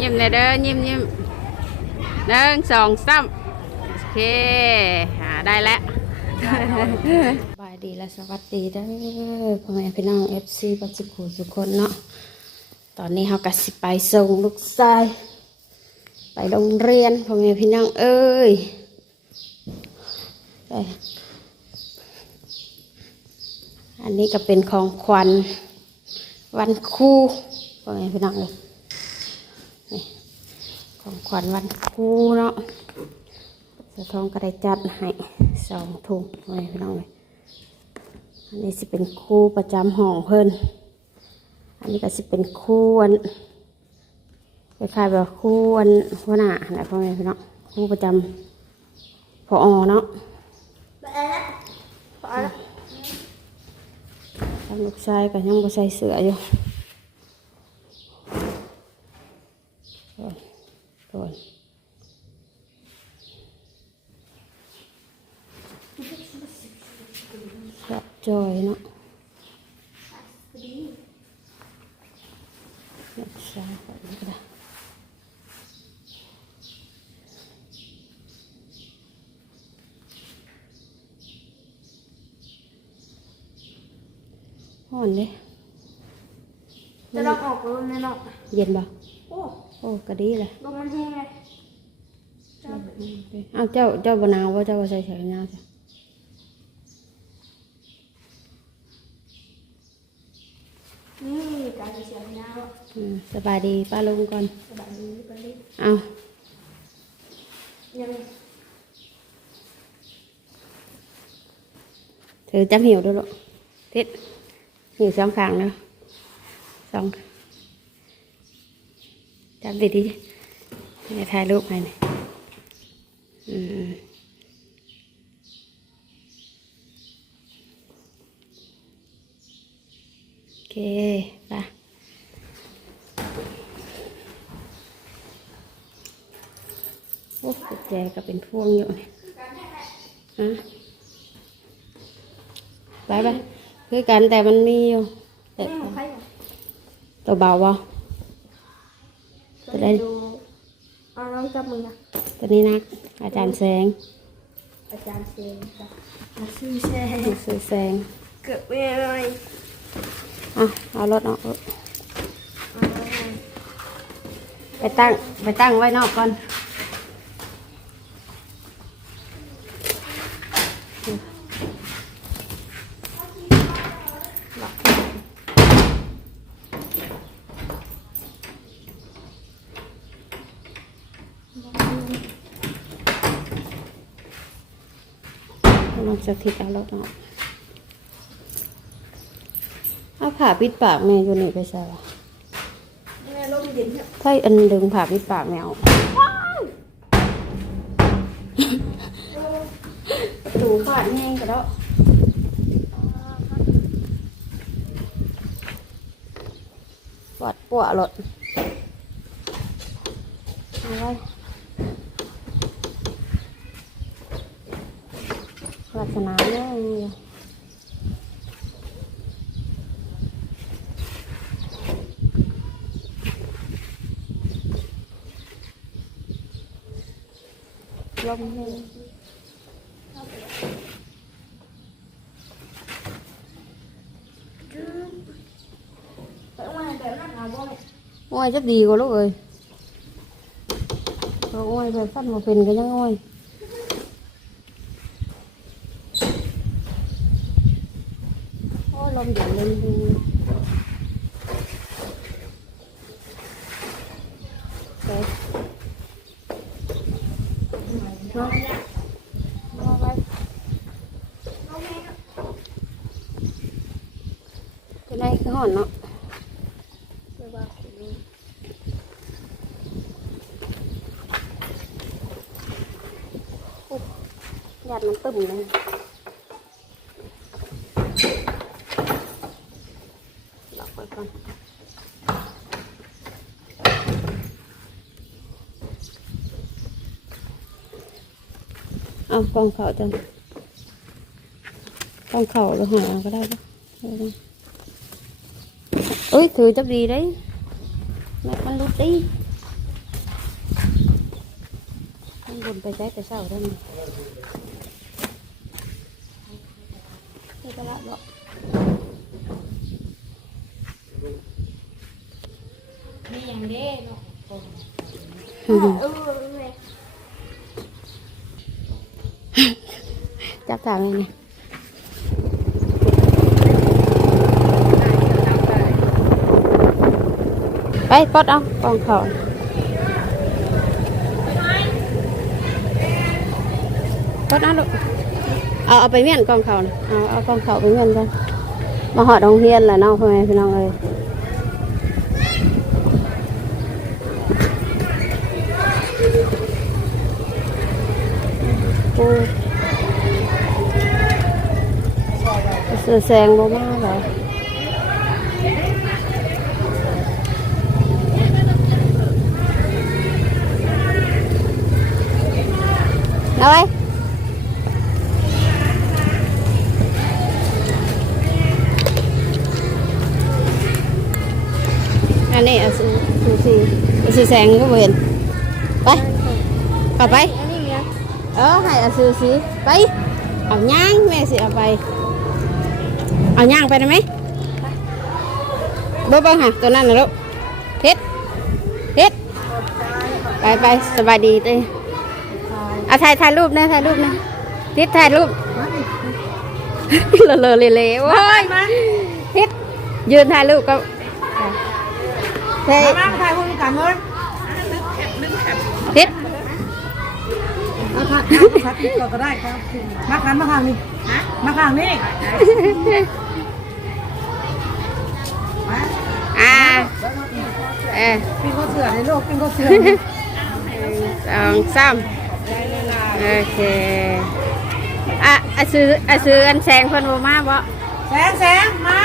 ยิ้มเลยเด้อยิ้มยิ้มหนึ่งสองสามโอเคหาได้แล้วบายดีและสวัสดีเด้อพ่อแม่พี่น้องเอฟซีปัจจุบันทุกคนเนาะตอนนี้เราก็สิไปส่งลูกชายไปโรงเรียนพ่อแม่พี่น้องเอ้ยอันนี้ก็เป็นของขวัญวันครูพ่อแม่พี่น้องเลย ของขวัญวันครูเนาะสะท้องก็ได้จัดให้สองถุงไว้พี่น้องเลยอันนี้สิเป็นคู่ประจำห้องเพิ่น อันนี้ก็สิเป็นคู่อันคล้ายๆแบบคู่อันหัวหน้าอะไรพ่อแม่พี่น้องคู่ประจำพออเนาะทำลูกชายก็ยังบ่ใส่เสื้ออยู่โอ้ยโอ้ย แบบจอยเนาะรักษาแบบนี้ก็ได้ ห่อนเลยจะลองออกลมในนอกเย็นบ่โอ้โอ้ก็ดีเลยลมมันแห้งไงจะอ้าวเจ้าเจ้าบนาวว่าเจ้าบ่ใส่เสื้อกันหนาวจ้ะนี่การจะเสียงยาวอืมสบายดีป้าลุงก่อนสบายดีไปดิเอายังถือจับหิวด้วยลูกทิศ หิวสองข้างเนาะสองจับดีดีๆเนี่ยถ่ายรูปให้หน่อยอืมโอเคไปโอ้กุญแจก็เป็นพวงอยู่เนี่ยฮะไปไป คือกันแต่มันมีอยู่แต่นี่ของใครอะตัวเบาบ่จะได้ดูเอาน้องจับมือนะตัวนี้นัก อาจารย์แสง อาจารย์เซนจ้ะมาซื้อแช่หนังสือแสง เกิดไม่อะไรอะเอารถออกเอาไว้ไงไปตั้งไปตั้งไว้นอกก่อน น้องจะทิดเอารถออกเอาผ่าปิดปากแม่อยู่นี่ไปใส่วะแม่ลมเย็นเนี่ยถ้าอันดึงผ่าปิดปากแมวประตูฟาดแห้งก็แล้วปวดปวดรถเอาไว้ วาสนาเนี่ยลมแห้งจืดไปเอาไว้แบบนั้นเอาบ่เนี่ย โอ้ยจะดีกว่า ลูกเอ้ยโอ้ยไปฟันมาเป็นกันยังโอ้ยโอ้ยลมเย็นเลยดีเฮ้ยเอาไว้เอาแม่เนาะจะได้คือห่อนเนาะเดี๋ยวว่าคุณลุงหยาดมันตึมเลย ล็อกไว้ก่อนเอากองเข่าจังกองเข่าหรือหาก็ได้ปะเอาดิเอ้ยถือจับดีได้ แม่มันรุดดิมันบุญไปใช้แต่เช้าได้ไหมนี่ก็ละบ่ นี่ยังเด้เนาะ อืมเออแม่จับถามเองนะไปปลดเอากองเขาปลดเอาลูกเอาเอาไปเมียนกองเขานะเอาเอากองเขาไปเมียนกันมาหอดโรงเรียนแหละน้องพ่อแม่พี่น้องเลยปู เสือแซงบ่มาเหรอเอาไว้อันนี้เอาซื้อซื้อสีเอาซื้อแสงก็บ่ เห็นไปเข้าไปอันนี้เนี่ยเออให้เอาซื้อสีไปเอาย่างแม่สิเอาไปเอาย่างไปได้ไหมเบ่เบ่งค่ะตัวนั้นนะลูกเฮ็ดเฮ็ดไปไปสบายดีเต้เอาถ่ายถ่ายรูปนะถ่ายรูปนะทิศถ่ายรูปเลอะเลอะเละเละโว้ยทิศยืนถ่ายรูปก็เฮ้ยมาถ่ายคนกันเลยทิศมาถ่ายชัดติดก่อนก็ได้ครับมาขันมาข้างนี้มาข้างนี้อ่าเออเป็นข้อเสือในโลกเป็นข้อเสือสองสามโอเคอะอะซื้ออะซื้ออันแสงคน โบมาบ่แสงแสงมา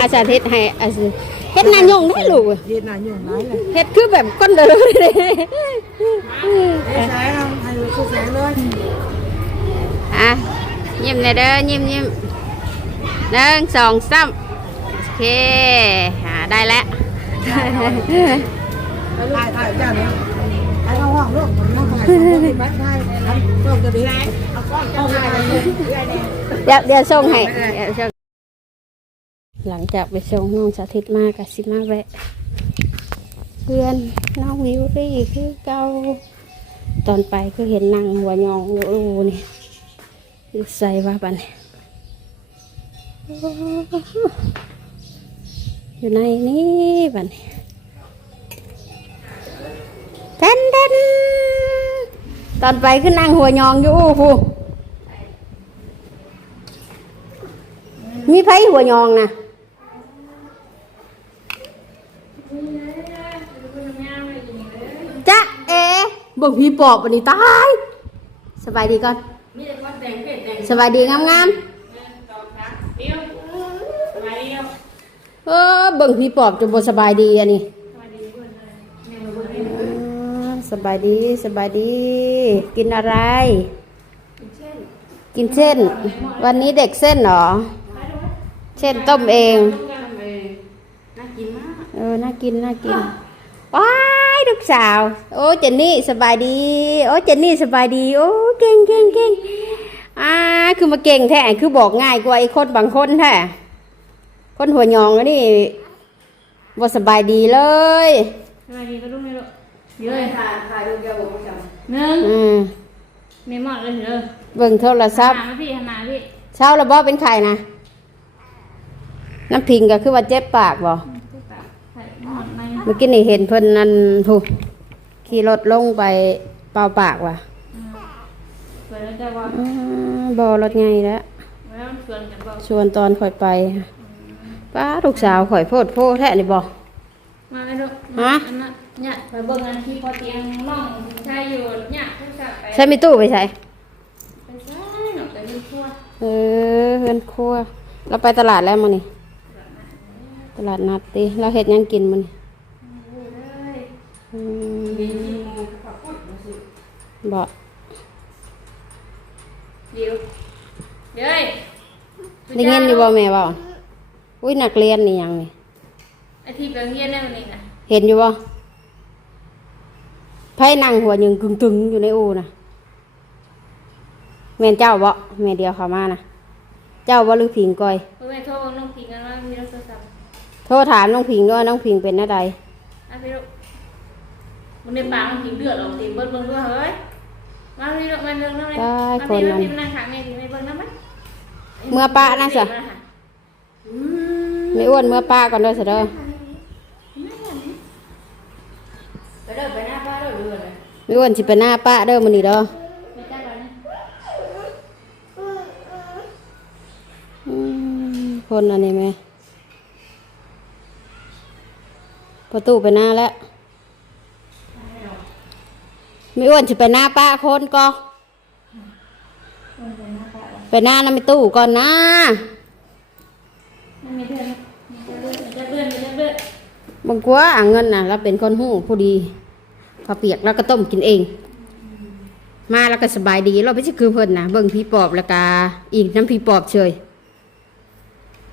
อาสาธิตให้อาซื้อเฮ็ดนานยงได้ลูกเย็นหน่อยยุ่งไรเลยเฮ็ดคือแบบก้นเดินเลยแสงเอาใหนึ่งสองสามโอเคอ่าได้แล้วถ่ายถ่ายจ้าเนี่ยถ่ายเอาห้องลูกผมนั่งถ่ายบ้านถ่ายทำต้องจะดีเอากล้องเข้าไปเลยเดี๋ยวเดี๋ยวส่งให้เดี๋ยวส่งหลังจากไปส่งน้องสาธิตมากับสิมาแวะเพื่อนน้องวิวรี่คือเก่าตอนไปคือเห็นนางหัวยองอยู่นี่ใส่ว่าบัดน อยู่ในนี้บัดนเทนเทนตอนไปคือนางหัวยองอยู่ฟูมีไผหัวยองนะจ๊ะเอ๋บ่งพี่ปอบวันนี้ตาย สบายดีก่อนสบายดีงามๆ เออเบิ่งพี่ปอบจะบ่สบายดีอันนี้อ่าสบายดีสบายดี กินอะไร กินเส้น วันนี้เด็กเส้นเหรอ เส้นต้มเองเออน่ากินน่ากินว้ายลูกสาว โอ้เจนนี่สบายดี โอ้เจนนี่สบายดี โอ้เก่งเก่งเก่งอ่าคือมาเก่งแท้คือบอกง่ายกว่าไอ้คนบางคนแท้ คนหัวหยองอันนี่บ่สบายดีเลยสวัสดีก็ลูกไม่รู้เยอะถ่ายถ่ายรูปเดียวผมจำหนึ่งอืมเมมอดเลยเถอะเบิ่งโทรศัพท์หาพี่หาพี่เช้าแล้วบ่เป็นไข่นะน้ำพิงก็คือว่าเจ็บปากบ่ถ่ายหมดในเมื่อกี้นี่เห็นเพิ่นนั่นผู้ขี่รถลงไปเป่าปากว่ะเปิดแล้วจะว่าอืมบ่รถไงแล้วแล้วชวนกันบอกชวนตอนข่อยไป ป้าลูกสาวข่อยโพดโพแท้นี่บ่มาไอ้ลูกฮะอันนั้นเนี่ยไปเบิ่งอันที่พอเตียงน้องชายอยู่เนี่ยผู้ชายไปใช้มีตู้ไปใส่ไปใช่หนอกแต่มีทั่วเออเฮือนครัวเราไปตลาดแล้วมื้อนี้ตลาดนัดติเราเฮ็ดหยังกินมื้อนี้อืมบ่เดี๋ยวเดี๋ยวได้เงินอยู่บ่แม่บ่ อุ้ยนักเรียนนี่ยังนี่ไอ้ที่ไปโรงเรียนนั่นมันนี่นะเห็นอยู่บ่ไพ่นั่งหัวยึงกึ่งตึงๆอยู่ในอูนะแม่นเจ้าบ่แม่เดียวเขามานะเจ้าบ่หรือผิงก้อยเพื่อนโทรน้องพิงกันว่ามีรถโทรศัพท์โทรถามน้องผิงด้วยน้องผิงเป็นอะไรอะพี่ลูกมันในปากน้องพิงเดือดออกตีเบิ้ลเบิ้ลด้วยเฮ้ยมาพี่ลูกมาเรื่องน้ำเลยมาพี่ลูกพิมพ์นั่งขางแม่พิมพ์ไม่เบิ้ลน้ำไหมเมื่อป้านะจ๊ะ ไม่อ้วนเมื่อป้าก่อนเด้อเสยเด้อไปเดินไปหน้าป้าเดินเรือเลยไม่อ้วนสิไปหน้าป้าเด้อมื้อนี้เด้อคนอันนี้แม่ประตูไปหน้าแล้วไม่อ้วนสิไปหน้าป้าคนก็ไปหน้าน้ำไม่ตู้ก่อนนะ ไม่มีเพื่อนจะเบื่อจะเบื่อจะเบื่อบางกว่าอ่างเงินน่ะเราเป็นคนหู้ผู้ดีพอเปียกแล้วก็ต้มกินเอง มาแล้วก็สบายดีเราไม่ใช่คือเพิ่นนะเบิ่งพี่ปอบแล้วก็อีกน้ำพี่ปอบเฉย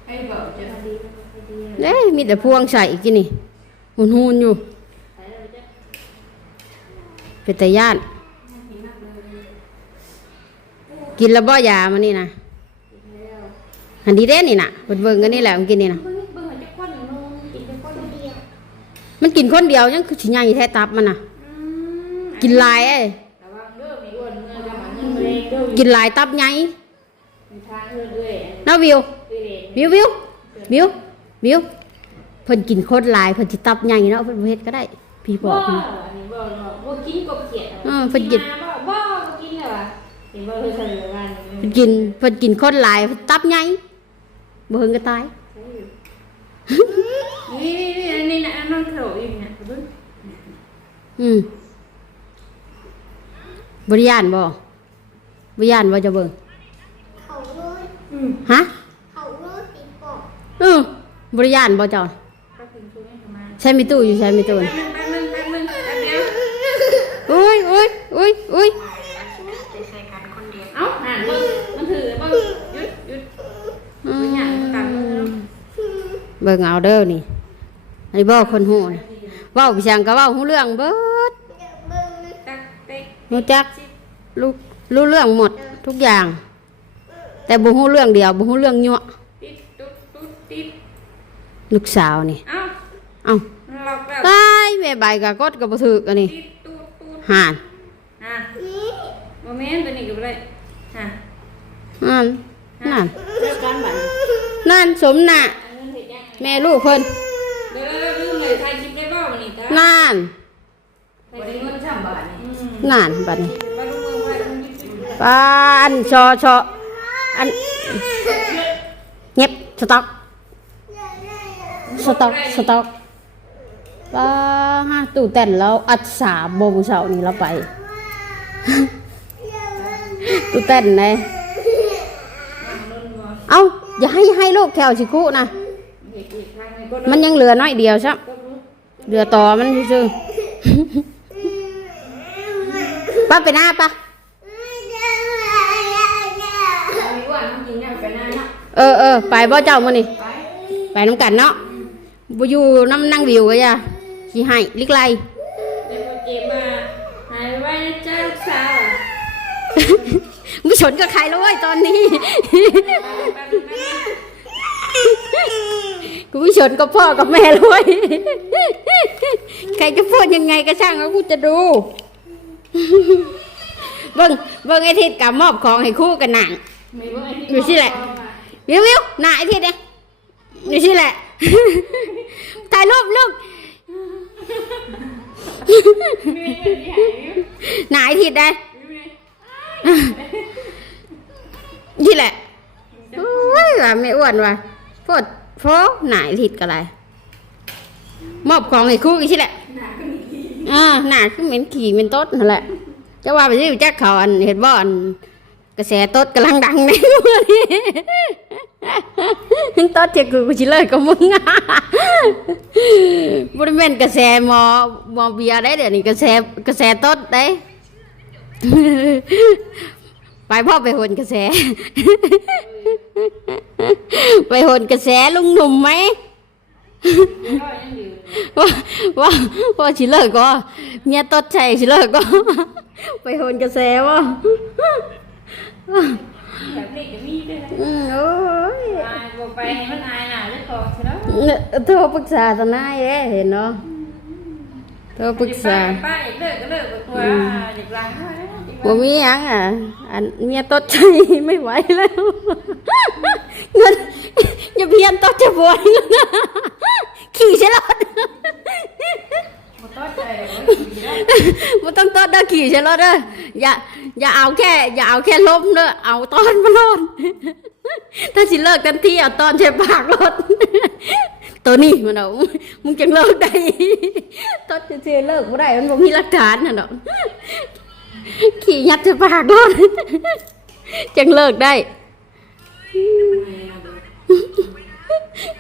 ให้บอกจะพอดีพอดีเด้มีแต่พวงใส่อีกทีนี่หุนหุนๆอยู่ไปเลยจ้ะเป็นแต่ย่านกินแล้วบ่ยามานี่นะอันดีเด้นี่น่ะเบิ่งเบิ่งกันนี่แหละมันกินนี่นะเบิ่งเบิ่งจะควันของน้องกินจะควันเดียว มันกินคนเดียวยังคือสิใหญ่แท้ตับมันน่ะ กินหลายเอ้ยระวังเด้อมีอ้วนเมื่อจะมาเงินเรงเด้อกินหลายตับใหญ่มีทางเรื่อยน้าวิวๆเรื่อย วิววิววิววิวเพิ่นกินโคตรหลายเพิ่นสิตับใหญ่เนาะเพิ่นบ่เฮ็ดก็ได้ พี่ๆบอกบ่พี่อันนี้บ่เนาะบ่กินกบเขียดเออเพิ่นกิน บ่บ่กินแล้วอะเห็นบ่เพิ่นเสนอว่าเพิ่นกินเพิ่นกินโคตรหลายเพิ่นตับใหญ่บ่เฮิงก็ตายนี่นี่อันนี้นะน้องเถ อะอยู่เนี่ยเบิ่งอืมบ่ได้ย่านบ่บ่ย่านบ่จะเบิ่งเขารู้อืมฮะเขารู้ติดบอกเออบ่ได้ย่านบ่เจ้าก็ถึงช่วงนี้ประมาณใช้มีตู้อยู่ใช้มีตู้แป๊น่ะบนึงแป๊บนึงแป๊บนึงแป๊บเดียวอุ้ยอุ้ยอุ้ยอุ้ยเอ้าอ่านเบิ่งมันถือเบิ่งหยุดหยุดอืมมันหยังกันเบิ่งเบิ่งเอาเด้อนี่อันนี้บ่คนฮู้นะเว้าพี่ช่างก็เว้าฮู้เรื่องเบิดตักเต๊กรู้จักรู้รู้เรื่องหมดทุกอย่าง แต่บ่ฮู้เรื่องเดียวบ่ฮู้เรื่องยั่วติดตุ๊ดตุ๊ดติดลูกสาวนี่เอ้าเอ้าล็อกแล้วตายแม่ใบกะกดก็บ่ถูกอันนี้ติดตุ๊ดตุ๊ดห่านอะโมเมนต์ตัวนี้ก็บ่ได้อะนั่นนั่นเลิกกันบัดนั่นสมน่ะอันนั้นเฮ็ดยังแม่ลูกเพิ่นเดี๋ยวลืมเลยถ่ายคลิป ได้บ่นนี้ตานั่นถ่ายคลิปเงินช่ำบาทนี่อืมนั่นบัดนี้ไปลงมือไปลงมือปานชอชออันเงียบสต็อกสต็อกสต็อกป้าฮะตู้เต้นแล้วอัดสามบงเสานี่เราไป ตู้เต้นไงเอ้าอย่าให้ให้ลูกแถวสิคุนะ มันยังเหลือน้อยเดียวใช่เห ลือต่อมันซื่อๆป้าไปหน้าป้ามีว่าน้ำกินเนี่ยไปหน้าเนาะเออเออไปบ่เจ้ามื้อนี่ไปน้ำกันเนาะบ่อยู่น้ำนั่งวิวก็อย่าสิให้ลิกไลเดี๋ยวเก็บมาหายไว้นะเจ้าลูกสาวอะไม่สนกับใครแล้วเว้ยตอนนี้ แป๊บนึงแป๊บนึงกูไม่สนกับพ่อกับแม่เลยเว้ยใครจะพูดยังไงก็ช่างแล้วกูจะดูเบิ่งเบิ่งไอ้ทิศกับมอบของให้คู่กันหนังมีว่าไอ้ที่อยู่ที่ไหนวิววิวหน้าไอ้ทิศเนี่ยนี่สิแหละถ่ายรูปลูกหนาไอ้ทิศได้มีนี่แหละโอ้ยว่าไม่อ้วนว่ะโพด โฟหนาทิดกันไรมอบของให้คู่กันใช่แหละอ่าหนาคือเหม็นขี่เหม็นต้นนั่นแหละจะว่าไปที่แจ็คเขาอันเห็นบ่อนกระแสต้นกำลังดังในเมือนี้ต้นเจ้ากูกูชิเลยกับมึงบริเวณกระแสมอมอเบียได้เดี๋ยวนี้กระแสกระแสต้นได้ ไปพ่อไปโหนกระแส ไปโหนกระแสลุงหนุ่มไหมก็ยังอยู่ว่าว่าว่าสิเลิกก็เมียตดใจสิเลิกก็ไปโหนกระแสว่าแบบนี้ก็มีด้วยนะอืมโอ้ยอายบ่ไปให้มันอายหน่ะเลยขอใช่แล้วโทรปรึกษาทนายเด้เห็นเนาะ โทรปรึกษาป้าอยากเลิกก็เลิกบ่กลัวอยากล้างให้อยากบ่มีหยังอะอันเมียตดใจไม่ไหวแล้วเงินอย่าเพียนตดจะปวดเงินนะขี่ใช่รถบ่ต้อใจเลยมันต้องต้นเด้อขี่ใช่รถเด้ออย่าอย่าเอาแค่ อย่าเอาแค่ล้มเด้อเอาตอนมาโลดถ้าสิเลิกกันที่เอาตอนใช้ปากรถ ตัวนี้มันเอามึงจังเลิกได้ตอนจะเสียเลิกบ่ได้มันบ่มีหลักฐานน่ะเนาะขี่ยัดใช้ปากรถจังเลิกได้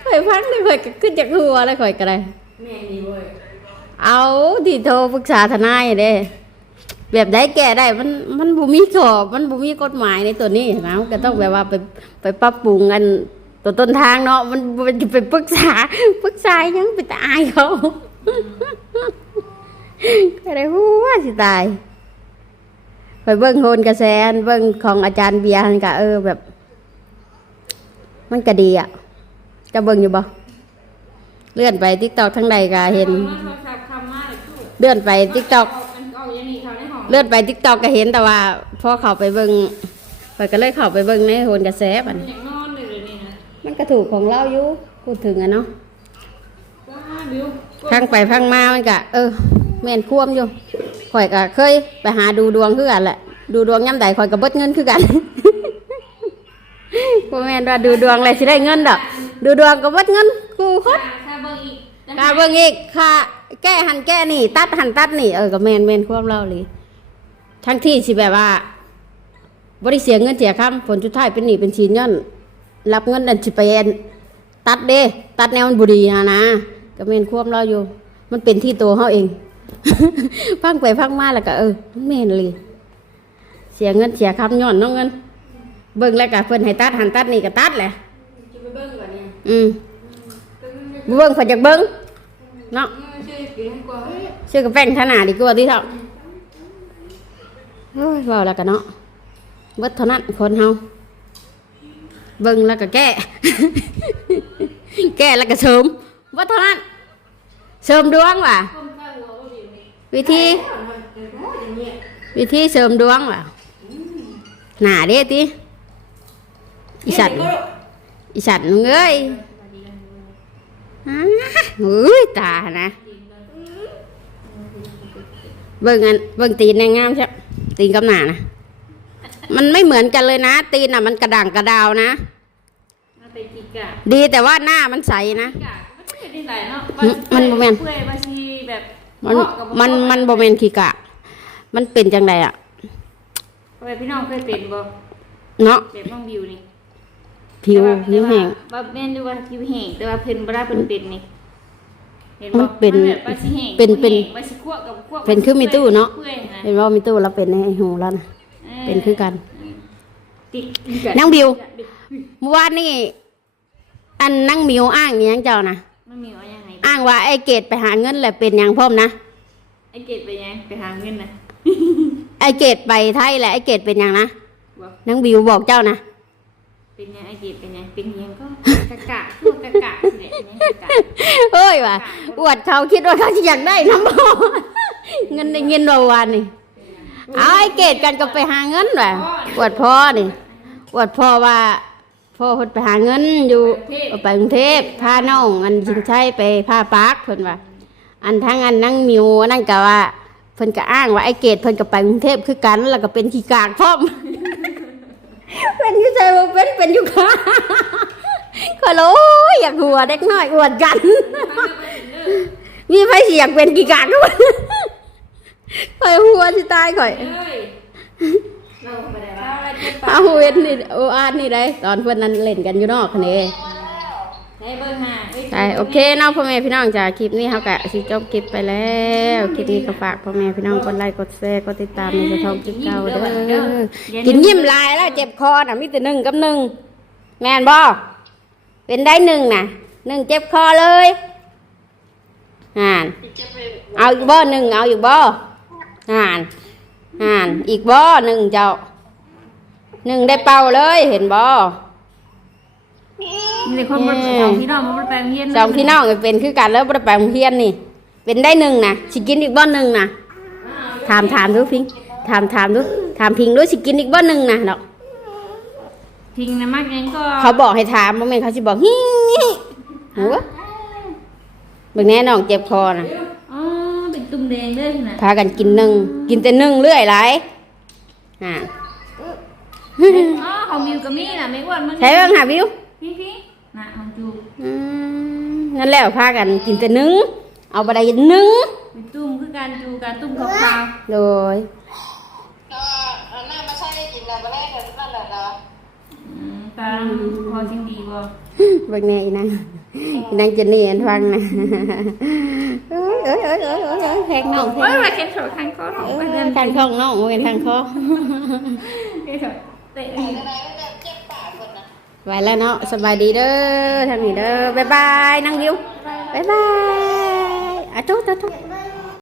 ข่อยพักเลยข่อยก็ขึ้นจากหัวแล้วข่อยก็ได้แม่นี่เว้ยเอาที่โทรปรึกษาทนายเด้แบบได้แก้ได้มันมันบ่มีกรอบมันบ่มีกฎหมายในตัวนี้นะมันก็ต้องแบบว่าไปไปปรับปรุงกัน ตัวต้นทางเนาะมันมันจะไปปรึกษาปรึกษายังไปตายเขาก็ได้ฮู้ว่าสิตายไปเบิ่งโหนกระแสเบิ่งของอาจารย์เบียร์นั่ก็เออแบบ มันก็ดีอะ จะเบิ่งอยู่บ่เลื่อนไป TikTok ทั้งใดก็เห็น เลื่อนไปทิกตอกเลื่อนไปทิกตอกก็เห็นแต่ว่าพอเขาไปเบิ่งไปก็เลยเขาไปเบิ่งในโหนกระแสบัดมันนี้ยังนอนเลยเลยนี่นะมัน ถูกของเราอยู่พูดถึงอะเนาะว้าบิวพังไปพังมามันก็เออแม่นควมอยู่ข่อยก็เคยไปหาดูดวงคือกันแหละ ดูดวงย่ำใดข่อยก็เบิดเงินคือกันบ่แม่นว่าดูดวงเลยสิได้เงินดอกดูดวงก็เบิดเงินกูคดค่าเบิ่งอีกกาเบิ่งอีกค่าแก้หันแก้นี่ ตัดหันตัดนี่เออก็แม่นแม่นความเราเลยทั้งที่สิแบบว่าบริเสียเงินเสียคำผลสุดท้ายเป็นหนี้เป็นชีนย้อน รับเงินอันสิไปอันตัดเด้ ตัดแนวมันบุรีนะนะก็แม่นความเราอยู่ มันเป็นที่ตัวเขาเอง พังไปพังมาแล้วก็เออมันแม่นเลย เสียเงินเสียคำย้อนน้องเงิน เบิ่งแล้วก็เพิ่นให้ตัดหันตัดนี่ก็ตัดแหละเบิ่งก่อนเนี่ยอืมเบิ่งเพิ่นอยากเบิ่งเนาะชื่อกินกว่าชื่อกาแฟขนาดดีกว่าที่เท่าโอ้ยว่าแล้วกันเนาะเบิดเท่านั้นคนเฮา เบิ่งแล้วก็แก้แก้แล้วก็เสริมเบิดเท่านั้นเสริมดวงว่ะคนข้าวหัวบ่ มดวงว่ะหนาเด้ติอีสัตว์อีสัตว์มึงเอ้ยอ้าเฮ้ยตานะเบิ่งอันเบิ่งตีนแนงงามใช่ตีนกับหนานะมันไม่เหมือนกันเลยนะ ตีนอะมันกระด่างกระดาวนะ มาไปกิกะดีแต่ว่าหน้ามันใสนะกะมันไม่ได้หลายเนาะอืมมันบ่แม่น เปื่อยบางทีแบบมันมันมันโบแมนขี้กะ มันเป็นจังไดอะเว้ยพี่น้องเคยเป็นบ่เนาะแบบน้องบิวนี่ผิวผิวแห้งว่าแม่นดูว่าผิวแห้งแต่ว่าเพิ่นบ่ได้เพิ่นเป็นนี่ห็บ่มันเป็นแบบว่าสิแห้งเป็นเป็น ว่าสิคั่วกับคั่วเป็นคือมีตู้เนาะปื่อยนะ เห็นว่ามีตู้เราเป็นในหูแล้วนะ เป็นคือกันติดนางบิวเมื่อวานนี่อันนั่งหมิวอ้างอหยังเจ้านะมันมีว่ายังไงอ้างว่าไอ้เกดไปหาเงินแหละเป็นอย่างพร้อมนะไอ้เกดไปยังไปหาเงินนะไอ้เกดไปไทยแหละไอ้เกดเป็นอย่างนะบ่นางบิวบอกเจ้านะเป็นยังไอ้เกดเป็นยังเป็นยังก็กะกะพูดกะกะสิแหละเป็นยังกะกะเอ้ยว่ะอวดเขาคิดว่าเขาจะอยากได้น้ำบ่เงินได้เงินเราวันนี่ เอาไอ้เกดกันก็ไปหาเงินว่ะอวดพ่อนี่อวดพ่อว่าพ่อเพิ่นไปหาเงินอยู่ไปกรุงเทพพาน้องอันชินชัยไปพาปาร์คเพิ่นว่า อันทั้งอันนั่งมิวอันนั่นก็ว่าเพิ่นก็อ้างว่าไอ้เกดเพิ่นก็ไปกรุงเทพคือกันแล้วก็เป็นขี้กากพร้อมเป็นอยู่ใจว่เป็นเป็นอยู่ค่ะก็โลอยากหัวเด็กน้อยอวดกัน มีไฟเสียากเป็นกี่กากด้วย ข่อยหัวสิตายข่อยเอ้ยเราไปได้ว่าเราอะไรเจ็บปากเอาเวนนี่โออาร์นี่ได้ตอนเพื่อนนั้นเล่นกันอยู่นอกคะเนในเบอร์ห้าเอ้ยใช่โอเคเนาะพ่อแม่พี่น้องจ้าคลิปนี้เขากะสิจบคลิปไปแล้วคลิปนี้ก็ฝากพ่อแม่พี่น้องกดไลค์กดแชร์กดติดตามในกระทองจิ๊กเก้าเด้อกินยิ้มลายแล้วเจ็บคอน่ะมีแต่หนึ่งกับหนึ่งแม่นบ่เป็นได้หนึ่งน่ะหนึ่งเจ็บคอเลยห่านเอาอีกบ่หนึ่งเอาอีกบ่ ห่านห่านอีกบ่หนึ่งเจ้าหนึ่งได้เป่าเลยเห็นบ่มีแต่คนบนสองพี่น้องมันแปลงเฮียนสองพี่น้องก็เป็นคือกันแล้วบ่ได้ไปโรงเรียนนี่ เป็นได้หนึ่งนะสิกินอีกบ่หนึ่งนะถามถามดูพิงถามถามดูถามพิงดูสิกินอีกบ่หนึ่งนะเนาะพิงนะมากงั้นก็เขาบอกให้ถามบ่แม่นเขาสิบอกฮิหัวเบิ่งแน่น้องเจ็บคอน่ะอ๋อเป็น ตุ่มแดงด้วยนะพากันกินหนึ่งกินแต่หนึ่งเรื่อยหลายอ่าอ๋อของวิวกับมี่น่ะไม่อ้วนมันใช้เบิ่งหาวิวพี่พี่น่ะของจูอืมนั่นแหละพากันกินแต่หนึ่งเอาบ่ได้หนึ่งเป็นตุ่มคือการจูการตุ่มขาวโดยๆอืมตามพอจริงดีบ่เบิ่งแน่อีนางอี นางจะเนียนฟังนะเอ้ยเอ้ยเอ้ยเอ้ยเอ้ยเอ้ยแพงน้องแพเฮ้ยมาเข็นโฉดข้างคอของไปเดินทางข้องน้องเป็นทางคอเข็นโฉดเตะไว้แล้วเนาะสบายดีเด้อทางนี้เด้อบ๊ายบายนางวิวบ๊ายบายอะทุกทุกทุก